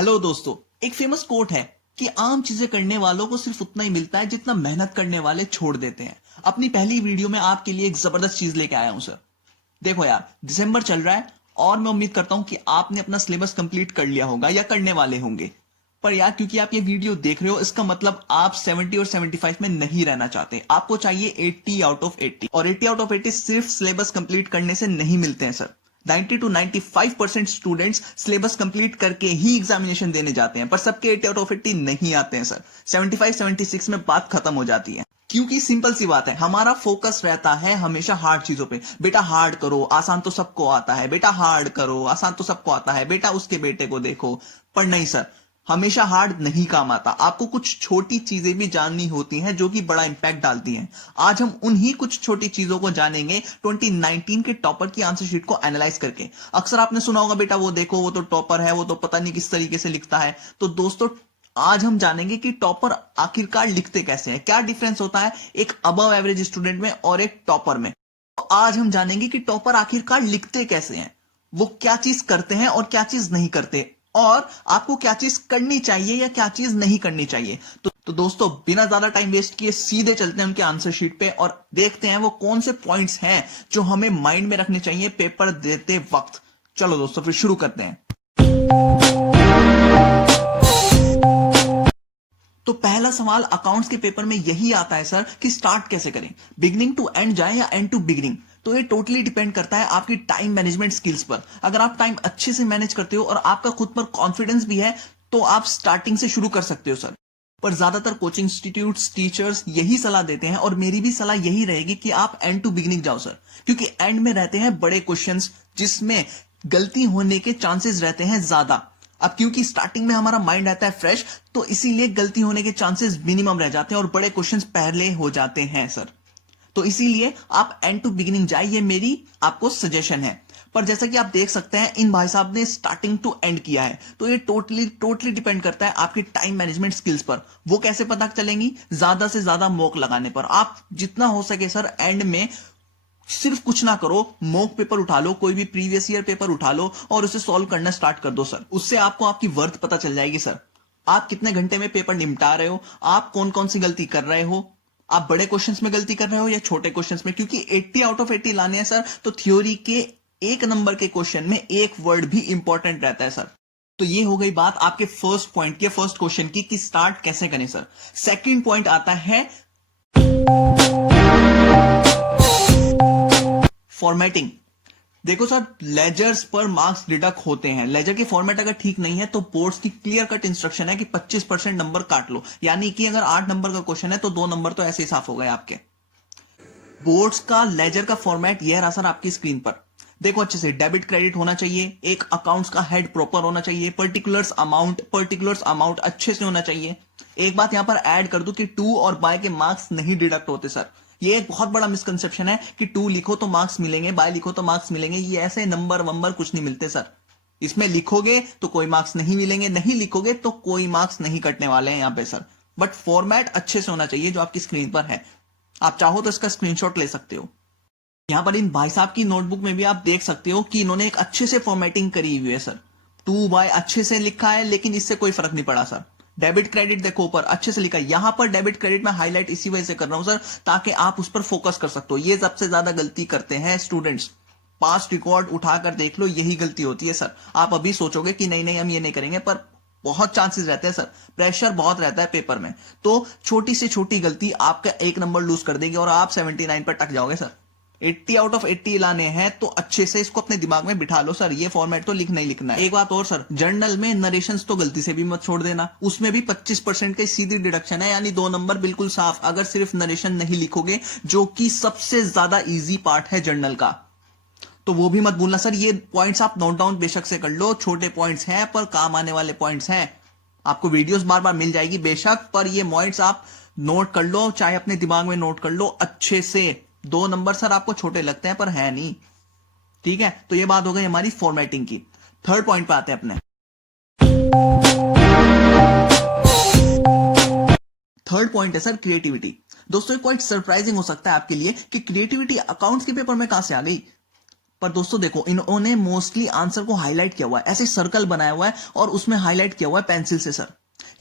Hello दोस्तों, एक famous quote है कि आम चीजें करने वालों को सिर्फ उतना ही मिलता है जितना मेहनत करने वाले छोड़ देते हैं। अपनी पहली वीडियो में आपके लिए एक जबरदस्त चीज लेके आया हूं सर। देखो यार, दिसंबर चल रहा है और मैं उम्मीद करता हूं कि आपने अपना सिलेबस कंप्लीट कर लिया होगा या करने वाले होंगे। पर यार, क्योंकि आप ये वीडियो देख रहे हो, इसका मतलब आप 70 और 75 में नहीं रहना चाहते। आपको चाहिए 80 आउट ऑफ 80, और 80 आउट ऑफ 80 सिर्फ सिलेबस कंप्लीट करने से नहीं मिलते हैं sir. 90 to 95% students syllabus complete करके ही एग्जामिनेशन देने जाते हैं, पर सबके 80 आउट ऑफ 80 नहीं आते हैं सर। 75 76 में बात खत्म हो जाती है, क्योंकि सिंपल सी बात है, हमारा फोकस रहता है हमेशा हार्ड चीजों पे। बेटा हार्ड करो, आसान तो सबको आता है। बेटा हार्ड करो, आसान तो सबको आता है। बेटा उसके बेटे को देखो। पर नहीं सर, हमेशा हार्ड नहीं काम आता। आपको कुछ छोटी चीजें भी जाननी होती हैं जो कि बड़ा इंपैक्ट डालती हैं। आज हम उन्हीं कुछ छोटी चीजों को जानेंगे 2019 के टॉपर की आंसर शीट को एनालाइज करके। अक्सर आपने सुना होगा, बेटा वो देखो, वो तो टॉपर है, वो तो पता नहीं किस तरीके से लिखता है। तो दोस्तों, आज हम जानेंगे कि टॉपर आखिरकार लिखते कैसे हैं, क्या डिफरेंस होता है एक अबव एवरेज स्टूडेंट में और एक टॉपर में। तो आज हम जानेंगे कि टॉपर आखिरकार लिखते कैसे हैं, वो क्या चीज करते हैं और क्या चीज नहीं करते, और आपको क्या चीज करनी चाहिए या क्या चीज नहीं करनी चाहिए। तो दोस्तों, बिना ज्यादा टाइम वेस्ट किए सीधे चलते हैं उनके आंसर शीट पे और देखते हैं वो कौन से पॉइंट्स हैं जो हमें माइंड में रखने चाहिए पेपर देते वक्त। चलो दोस्तों, फिर शुरू करते हैं। तो पहला सवाल अकाउंट्स के पेपर में यही आता है सर कि स्टार्ट कैसे करें, बिगिनिंग टू एंड जाए या एंड टू बिगिनिंग। तो ये टोटली डिपेंड करता है आपकी टाइम मैनेजमेंट स्किल्स पर। अगर आप टाइम अच्छे से मैनेज करते हो और आपका खुद पर कॉन्फिडेंस भी है, तो आप स्टार्टिंग से शुरू कर सकते हो सर। पर ज्यादातर कोचिंग इंस्टीट्यूट्स, टीचर्स यही सलाह देते हैं, और मेरी भी सलाह यही रहेगी कि आप एंड टू बिगिनिंग जाओ सर, क्योंकि एंड में रहते हैं बड़े क्वेश्चंस जिसमें गलती होने के चांसेस रहते हैं ज्यादा। अब क्योंकि स्टार्टिंग में हमारा माइंड रहता है फ्रेश, तो इसीलिए गलती होने के चांसेस मिनिमम रह जाते हैं और बड़े क्वेश्चंस पहले हो जाते हैं सर। तो इसीलिए आप एंड टू बिगिनिंग जाइए, ये मेरी आपको सजेशन है। पर जैसा कि आप देख सकते हैं, इन भाई साहब ने स्टार्टिंग टू एंड किया है, तो ये टोटली डिपेंड करता है आपकी टाइम मैनेजमेंट स्किल्स पर। वो कैसे पता चलेंगी? ज्यादा से ज्यादा मॉक लगाने पर। आप जितना हो सके सर एंड में सिर्फ कुछ ना करो, मॉक पेपर उठा लो, कोई भी प्रीवियस ईयर पेपर उठा लो और उसे सॉल्व करना स्टार्ट कर दो सर। उससे आपको आपकी वर्थ पता चल जाएगी सर। आप कितने घंटे में पेपर निपटा रहे हो, आप कौन कौन सी गलती कर रहे हो, आप बड़े क्वेश्चंस में गलती कर रहे हो या छोटे क्वेश्चंस में। क्योंकि 80 आउट ऑफ 80 लाने हैं सर, तो थ्योरी के एक नंबर के क्वेश्चन में एक वर्ड भी इंपॉर्टेंट रहता है सर। तो ये हो गई बात आपके फर्स्ट पॉइंट की, फर्स्ट क्वेश्चन की, कि स्टार्ट कैसे करें सर। सेकंड पॉइंट आता है फॉर्मेटिंग। देखो सर, लेजर्स पर मार्क्स डिडक्ट होते हैं। लेजर की फॉर्मेट अगर ठीक नहीं है तो बोर्ड्स की क्लियर कट इंस्ट्रक्शन है कि 25% नंबर काट लो। यानी कि अगर 8 नंबर का क्वेश्चन है तो 2 नंबर तो ऐसे ही साफ हो गए आपके। बोर्ड्स का लेजर का फॉर्मेट यह रहा सर आपकी स्क्रीन पर। देखो अच्छे से, डेबिट क्रेडिट होना चाहिए, एक अकाउंट्स का हेड प्रॉपर होना चाहिए, पर्टिकुलर्स अमाउंट अच्छे से होना चाहिए। एक बात यहां पर ऐड कर दूं कि टू और बाय के मार्क्स नहीं डिडक्ट होते सर। ये एक बहुत बड़ा मिसकंसेप्शन है कि टू लिखो तो मार्क्स मिलेंगे, बाय लिखो तो मार्क्स मिलेंगे। ये ऐसे नंबर वंबर कुछ नहीं मिलते सर। इसमें लिखोगे तो कोई मार्क्स नहीं मिलेंगे, नहीं लिखोगे तो कोई मार्क्स नहीं कटने वाले हैं यहां पे सर। बट फॉर्मेट अच्छे से होना चाहिए जो आपकी स्क्रीन पर है। आप चाहो तो इसका स्क्रीनशॉट ले सकते हो। यहां पर इन भाई साहब की नोटबुक में भी आप देख सकते हो कि इन्होंने एक अच्छे से फॉर्मेटिंग करी हुई है सर। टू बाय अच्छे से लिखा है, लेकिन इससे कोई फर्क नहीं पड़ा सर। डेबिट क्रेडिट देखो ऊपर अच्छे से लिखा है। यहां पर डेबिट क्रेडिट में हाईलाइट इसी वजह से कर रहा हूं सर, ताकि आप उस पर फोकस कर सकते हो। ये सबसे ज्यादा गलती करते हैं स्टूडेंट्स। पास्ट रिकॉर्ड उठाकर देख लो, यही गलती होती है सर। आप अभी सोचोगे कि नहीं नहीं हम ये नहीं करेंगे, पर बहुत चांसेस रहते हैं सर, प्रेशर बहुत रहता है पेपर में। तो छोटी से छोटी गलती आपका एक नंबर लूज कर देगी और आप 79 पर टक जाओगे सर। 80 आउट ऑफ 80 लाने हैं तो अच्छे से इसको अपने दिमाग में बिठा लो सर। ये फॉर्मेट तो लिखना ही लिखना है। एक बात और सर, जर्नल में नरेशंस तो गलती से भी मत छोड़ देना। उसमें भी 25% की सीधी डिडक्शन है, यानी 2 नंबर बिल्कुल साफ अगर सिर्फ नरेशन नहीं लिखोगे, जो कि सबसे ज्यादा इजी पार्ट है जर्नल का। तो वो भी मत भूलना सर। ये पॉइंट्स आप नोट डाउन बेशक से कर लो, छोटे पॉइंट्स हैं पर काम आने वाले पॉइंट्स हैं। आपको वीडियोस बार बार मिल जाएगी बेशक, पर ये पॉइंट्स आप नोट कर लो, चाहे अपने दिमाग में नोट कर लो अच्छे से। 2 नंबर सर आपको छोटे लगते हैं पर है नहीं, ठीक है। तो ये बात हो गई हमारी फॉर्मेटिंग की। थर्ड पॉइंट पे आते हैं अपने। थर्ड पॉइंट है सर क्रिएटिविटी। दोस्तों, क्वाइट सरप्राइजिंग हो सकता है आपके लिए कि क्रिएटिविटी अकाउंट्स के पेपर में कहां से आ गई। पर दोस्तों देखो, इन्होंने मोस्टली आंसर को हाईलाइट किया हुआ है, ऐसे सर्कल बनाया हुआ है और उसमें हाईलाइट किया हुआ है पेंसिल से सर।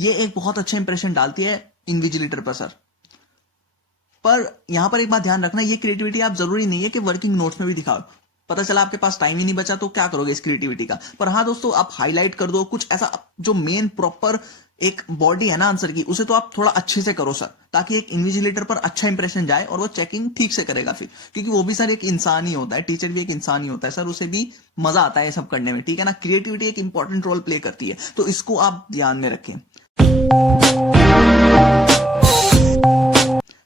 ये एक बहुत अच्छा इंप्रेशन डालती है इन्विजिलेटर पर सर। पर यहां पर एक बात ध्यान रखना, ये क्रिएटिविटी आप जरूरी नहीं है कि वर्किंग नोट्स में भी दिखाओ। पता चला आपके पास टाइम ही नहीं बचा तो क्या करोगे इस क्रिएटिविटी का। पर हाँ दोस्तों, आप हाईलाइट कर दो कुछ ऐसा, जो मेन प्रॉपर एक बॉडी है ना आंसर की, उसे तो आप थोड़ा अच्छे से करो सर, ताकि एक इन्विजिलेटर पर अच्छा इंप्रेशन जाए और वो चेकिंग ठीक से करेगा फिर। क्योंकि वो भी सर एक इंसान ही होता है, टीचर भी एक इंसान ही होता है सर, उसे भी मजा आता है ये सब करने में, ठीक है ना। क्रिएटिविटी एक इंपॉर्टेंट रोल प्ले करती है, तो इसको आप ध्यान में रखें।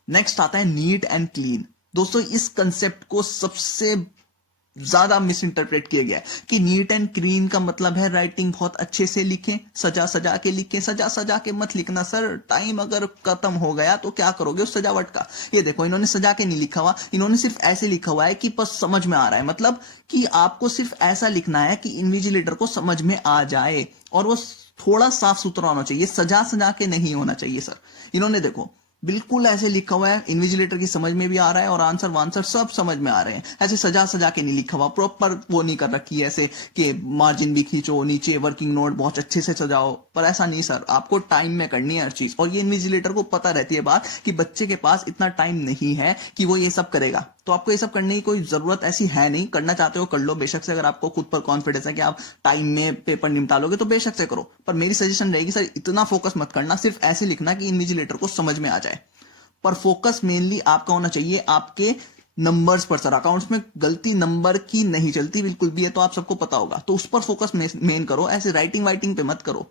नेक्स्ट आता है नीट एंड क्लीन। दोस्तों इस कंसेप्ट को सबसे ज्यादा मिस इंटरप्रेट किया गया है कि नीट एंड क्लीन का मतलब है राइटिंग बहुत अच्छे से लिखें, सजा सजा के लिखें। सजा सजा के मत लिखना सर, टाइम अगर खत्म हो गया तो क्या करोगे उस सजावट का। ये देखो, इन्होंने सजा के नहीं लिखा हुआ, इन्होंने सिर्फ ऐसे लिखा हुआ है कि बस समझ में आ रहा है। मतलब कि आपको सिर्फ ऐसा लिखना है कि इन्विजिलेटर को समझ में आ जाए, और वो थोड़ा साफ सुथरा होना चाहिए, सजा सजा के नहीं होना चाहिए सर। इन्होंने देखो बिल्कुल ऐसे लिखा हुआ है, इन्विजिलेटर की समझ में भी आ रहा है और आंसर वांसर सब समझ में आ रहे हैं। ऐसे सजा सजा के नहीं लिखा हुआ, प्रॉपर वो नहीं कर रखी है ऐसे कि मार्जिन भी खींचो, नीचे वर्किंग नोट बहुत अच्छे से सजाओ। पर ऐसा नहीं सर, आपको टाइम में करनी है हर चीज। और ये इन्विजिलेटर को पता रहती है बात कि बच्चे के पास इतना टाइम नहीं है कि वो ये सब करेगा, तो आपको ये सब करने की कोई जरूरत ऐसी है नहीं। करना चाहते हो कर लो बेशक से, अगर आपको खुद पर कॉन्फिडेंस है कि आप टाइम में पेपर निपटा लोगे तो बेशक से करो। पर मेरी सजेशन रहेगी सर, इतना फोकस मत करना, सिर्फ ऐसे लिखना कि इन्विजिलेटर को समझ में आ जाए। पर फोकस मेनली आपका होना चाहिए आपके नंबर्स पर सर। अकाउंट्स में गलती नंबर की नहीं चलती बिल्कुल भी है, तो आप सबको पता होगा, तो उस पर फोकस मेन करो, ऐसे राइटिंग वाइटिंग पे मत करो।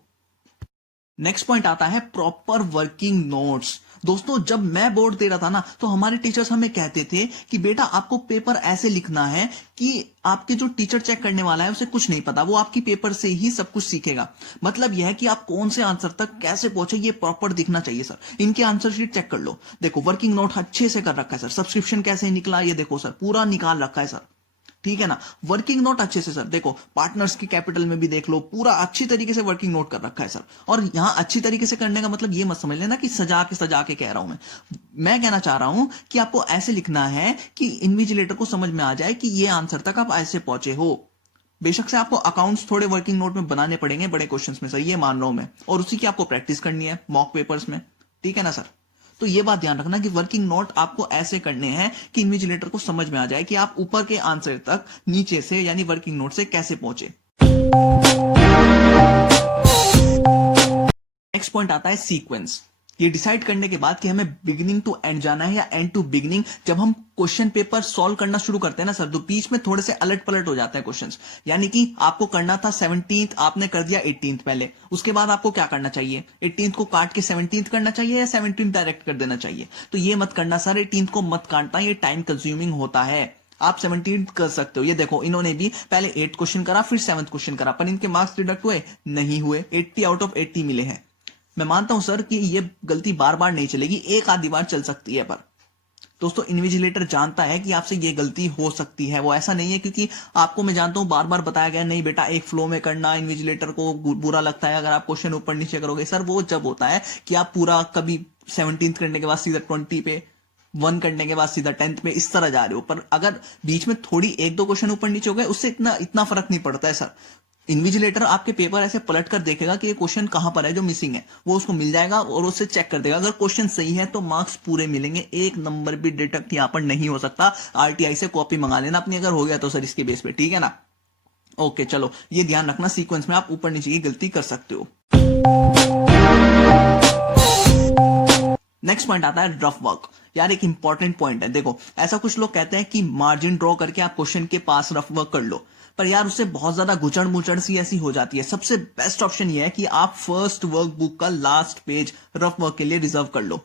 नेक्स्ट पॉइंट आता है प्रॉपर वर्किंग नोट्स। दोस्तों जब मैं बोर्ड दे रहा था ना, तो हमारे टीचर्स हमें कहते थे कि बेटा आपको पेपर ऐसे लिखना है कि आपके जो टीचर चेक करने वाला है उसे कुछ नहीं पता, वो आपकी पेपर से ही सब कुछ सीखेगा। मतलब यह है कि आप कौन से आंसर तक कैसे पहुंचे ये प्रॉपर दिखना चाहिए सर। इनके आंसर शीट चेक कर लो, देखो वर्किंग नोट अच्छे से कर रखा है सर। सब्सक्रिप्शन कैसे निकला ये देखो सर, पूरा निकाल रखा है सर, ठीक है ना। वर्किंग नोट अच्छे से सर, देखो पार्टनर्स की कैपिटल में भी देख लो, पूरा अच्छी तरीके से वर्किंग नोट कर रखा है सर। और यहां अच्छी तरीके से करने का मतलब ये मत समझ लेना कि सजा के कह रहा हूं मैं कहना चाह रहा हूं कि आपको ऐसे लिखना है कि इन्विजिलेटर को समझ में आ जाए कि ये आंसर तक आप ऐसे पहुंचे हो। बेशक से आपको अकाउंट्स थोड़े वर्किंग नोट में बनाने पड़ेंगे बड़े क्वेश्चंस में सर, ये मान रहा हूं मैं, और उसी की आपको प्रैक्टिस करनी है मॉक पेपर्स में, ठीक है ना सर। तो ये बात ध्यान रखना कि वर्किंग नोट आपको ऐसे करने हैं कि इन्विजिलेटर को समझ में आ जाए कि आप ऊपर के आंसर तक नीचे से यानी वर्किंग नोट से कैसे पहुंचे। नेक्स्ट पॉइंट आता है सीक्वेंस। ये डिसाइड करने के बाद कि हमें बिगिनिंग टू एंड जाना है या एंड टू बिगिनिंग। जब हम क्वेश्चन पेपर सॉल्व करना शुरू करते हैं ना सर, तो बीच में थोड़े से अलट पलट हो जाते हैं क्वेश्चंस। यानी कि आपको करना था 17th, आपने कर दिया 18th पहले, उसके बाद आपको क्या करना चाहिए, 18th को काट के 17th करना चाहिए या 17th डायरेक्ट कर देना चाहिए। तो ये मत करना सर, 18th को मत काटना, ये टाइम कंज्यूमिंग होता है। आप 17th कर सकते हो। ये देखो इन्होंने भी पहले 8th क्वेश्चन करा फिर 7th क्वेश्चन करा, पर इनके मार्क्स डिडक्ट हुए नहीं हुए, 80 आउट ऑफ 80 मिले हैं। मैं मानता हूं सर कि ये गलती बार बार नहीं चलेगी, एक आधी बार चल सकती है, पर दोस्तों इन्विजिलेटर जानता है कि आपसे ये गलती हो सकती है। वो ऐसा नहीं है क्योंकि आपको मैं जानता हूं बार बार बताया गया नहीं बेटा एक फ्लो में करना, इन्विजिलेटर को बुरा लगता है अगर आप क्वेश्चन ऊपर नीचे करोगे। सर वो जब होता है कि आप पूरा कभी 17th करने के बाद सीधा 20 पे, 1 करने के बाद सीधा 10th में इस तरह जा रहे हो, पर अगर बीच में थोड़ी एक दो क्वेश्चन ऊपर नीचे हो गए उससे इतना फर्क नहीं पड़ता है सर। इन्विजिलेटर आपके पेपर ऐसे पलट कर देखेगा कि ये क्वेश्चन कहां पर है जो मिसिंग है, वो उसको मिल जाएगा और उससे चेक कर देगा। अगर क्वेश्चन सही है तो मार्क्स पूरे मिलेंगे, एक नंबर भी डिडक्ट यहां पर नहीं हो सकता। आरटीआई से कॉपी मंगा लेना अपनी, अगर हो गया तो सर इसके बेस पे, ठीक है ना। ओके चलो, ये ध्यान रखना सीक्वेंस में आप ऊपर नीचे की गलती कर सकते हो। नेक्स्ट पॉइंट आता है रफ वर्क। यार एक इंपॉर्टेंट पॉइंट है, देखो ऐसा कुछ लोग कहते हैं कि मार्जिन ड्रॉ करके आप क्वेश्चन के पास रफ वर्क कर लो, पर यार उससे बहुत ज्यादा गुचड़ मुचड़ सी ऐसी हो जाती है। सबसे बेस्ट ऑप्शन ये है कि आप फर्स्ट वर्क बुक का लास्ट पेज रफ वर्क के लिए रिजर्व कर लो।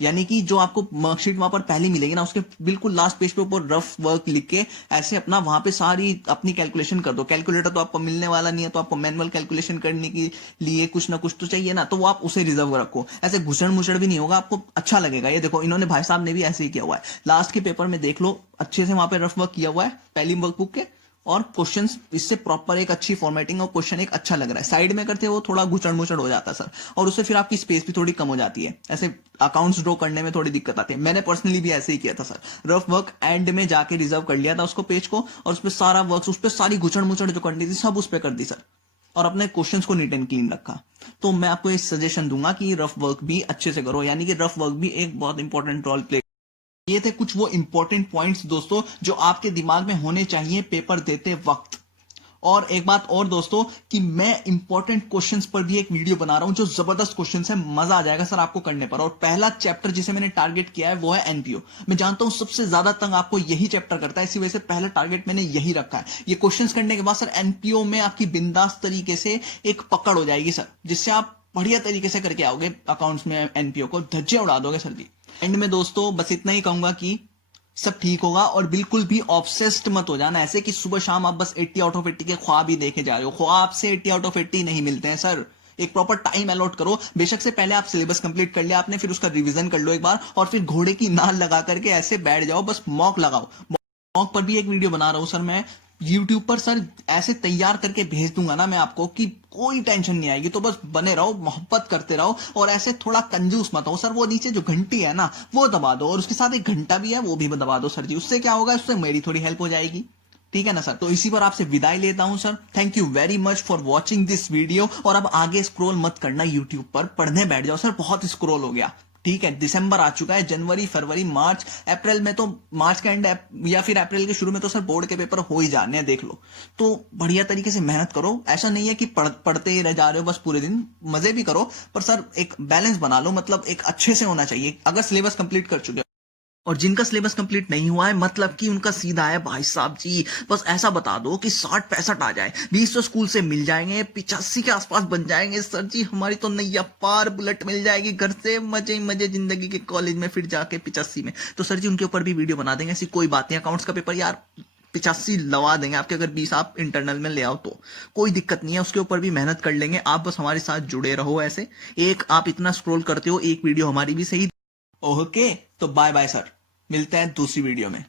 यानी कि जो आपको मार्कशीट वहां पर पहले मिलेगी ना, उसके बिल्कुल लास्ट पेज पे ऊपर रफ वर्क लिख के ऐसे अपना वहां पे सारी अपनी कैलकुलेशन कर दो। कैलकुलेटर तो आपको मिलने वाला नहीं है, तो आपको मैनुअल कैलकुलेशन करने के लिए कुछ ना कुछ तो चाहिए ना, तो वो आप उसे रिजर्व रखो। ऐसे घुसड़ मुचड़ भी नहीं होगा, आपको अच्छा लगेगा। ये देखो इन्होंने भाई साहब ने भी ऐसे ही किया हुआ है, लास्ट के पेपर में देख लो अच्छे से वहां पे रफ वर्क किया हुआ है पहली वर्क बुक के, और क्वेश्चंस इससे प्रॉपर एक अच्छी फॉर्मेटिंग और क्वेश्चन एक अच्छा लग रहा है। साइड में करते वो थोड़ा गुचड़ मुचड़ हो जाता है सर, और उससे फिर आपकी स्पेस भी थोड़ी कम हो जाती है, ऐसे अकाउंट्स ड्रॉ करने में थोड़ी दिक्कत आती है। मैंने पर्सनली भी ऐसे ही किया था सर, रफ वर्क एंड में जाके रिजर्व कर लिया था उसको पेज को, और उस पर सारा वर्क, उस पर सारी गुचड़ मुचड़ जो करनी थी सब उस पर कर दी सर, और अपने क्वेश्चंस को नीट एंड क्लीन रखा। तो मैं आपको एक सजेशन दूंगा कि रफ वर्क भी अच्छे से करो, यानी कि रफ वर्क भी एक बहुत इंपॉर्टेंट रोल प्ले। ये थे कुछ वो इंपॉर्टेंट पॉइंट्स दोस्तों जो आपके दिमाग में होने चाहिए पेपर देते वक्त। और एक बात और दोस्तों कि मैं इंपॉर्टेंट क्वेश्चंस पर भी एक वीडियो बना रहा हूं जो जबरदस्त क्वेश्चंस है, मजा आ जाएगा सर आपको करने पर। और पहला चैप्टर जिसे मैंने टारगेट किया है वो है एनपीओ। मैं जानता हूं सबसे ज्यादा तंग आपको यही चैप्टर करता है, इसी वजह से पहला टारगेट मैंने यही रखा है। ये क्वेश्चंस करने के बाद सर एनपीओ में आपकी बिंदास तरीके से एक पकड़ हो जाएगी सर, जिससे आप बढ़िया तरीके से करके आओगे अकाउंट्स में, एनपीओ को धज्जे उड़ा दोगे सर जी। एंड में दोस्तों बस इतना ही कहूंगा कि सब ठीक होगा, और बिल्कुल भी ऑब्सेस्ड मत हो जाना ऐसे कि सुबह शाम आप बस 80 आउट ऑफ 80 के ख्वाब ही देखे जा रहे हो। ख्वाब से 80 आउट ऑफ 80 नहीं मिलते हैं सर। एक प्रॉपर टाइम अलॉट करो। बेशक से पहले आप सिलेबस कंप्लीट कर लिया आपने, फिर उसका रिवीजन कर लो एक बार, और फिर घोड़े की नाल लगा करके ऐसे बैठ जाओ, बस मॉक लगाओ। मॉक पर भी एक वीडियो बना रहा हूं सर मैं यूट्यूब पर सर, ऐसे तैयार करके भेज दूंगा ना मैं आपको कि कोई टेंशन नहीं आएगी। तो बस बने रहो, मोहब्बत करते रहो, और ऐसे थोड़ा कंजूस मत हो सर। वो नीचे जो घंटी है ना वो दबा दो, और उसके साथ एक घंटा भी है वो भी दबा दो सर जी। उससे क्या होगा, उससे मेरी थोड़ी हेल्प हो जाएगी, ठीक है ना सर। तो इसी पर आपसे विदाई लेता हूं sir. Thank you very much for watching this video. और अब आगे स्क्रॉल मत करना यूट्यूब पर, पढ़ने बैठ जाओ सर, बहुत स्क्रॉल हो गया, ठीक है। दिसंबर आ चुका है, जनवरी फरवरी मार्च अप्रैल में तो, मार्च का एंड या फिर अप्रैल के शुरू में तो सर बोर्ड के पेपर हो ही जाने हैं, देख लो। तो बढ़िया तरीके से मेहनत करो। ऐसा नहीं है कि पढ़ते ही रह जा रहे हो बस पूरे दिन, मजे भी करो, पर सर एक बैलेंस बना लो, मतलब एक अच्छे से होना चाहिए। अगर सिलेबस कंप्लीट कर चुके हो, और जिनका सिलेबस कंप्लीट नहीं हुआ है मतलब कि उनका सीधा है भाई साहब जी, बस ऐसा बता दो कि 60-65 आ जाए, 20 तो स्कूल से मिल जाएंगे, 85 के आसपास बन जाएंगे सर जी, हमारी तो नैया पार, बुलेट मिल जाएगी घर से, मजे ही मजे जिंदगी के कॉलेज में फिर जाके 85 में। तो सर जी उनके ऊपर भी वीडियो बना देंगे, ऐसी कोई बात नहीं। अकाउंट्स का पेपर यार 85 लवा देंगे आपके, अगर 20 आप इंटरनल में ले आओ तो कोई दिक्कत नहीं है, उसके ऊपर भी मेहनत कर लेंगे। आप बस हमारे साथ जुड़े रहो। ऐसे एक आप इतना स्क्रॉल करते हो, एक वीडियो हमारी भी सही। ओके, तो बाय बाय सर, मिलते हैं दूसरी वीडियो में।